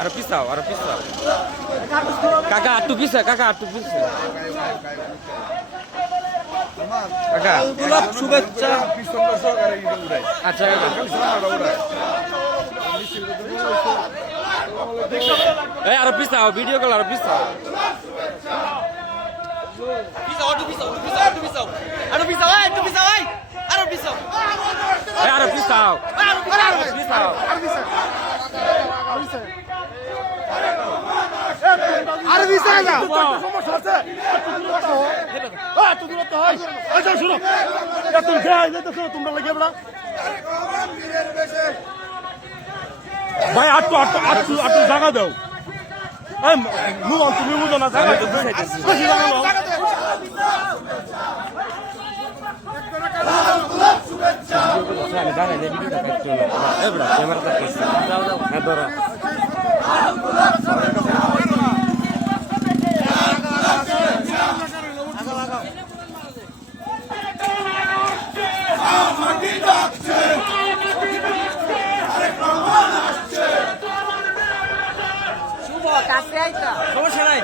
আরো পিছাও আরো পিছাও কাকা আটটু পিছা কাকা গোলাপ শুভেচ্ছা। আচ্ছা আরো পিছাও ভিডিও কল আরো পিছাও ভাই আটটু জায়গা দাও। তুমি বুঝো না জায়গা সমস্যা নাই।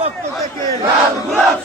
পক্ষ থেকে লাল গোলাপ